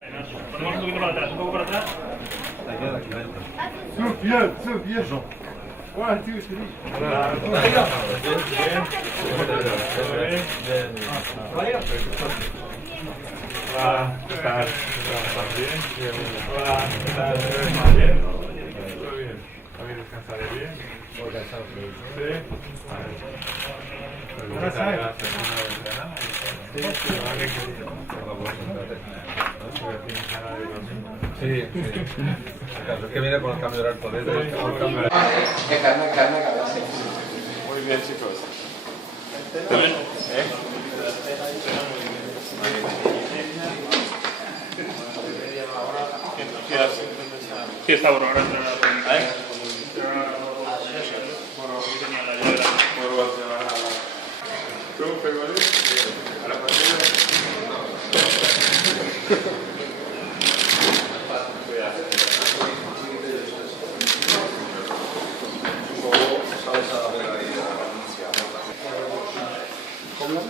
Ponemos un poquito para atrás, un poco para atrás. Soup, yes. 1, 2, 3. Hola, ¿qué tal? ¿Estás bien? Hola, ¿qué tal? ¿Estás bien? Todo bien. ¿Hoy descansaré bien? ¿Hoy cansado? Sí. Vale. Sí, claro, es que viene con el cambio de horario por dentro. Muy bien, chicos. Sí, está bueno, ahora entra la técnica. Bueno, hoy tenía la llave. ¿Cómo pegó ahí? A la partida. ¿Cómo?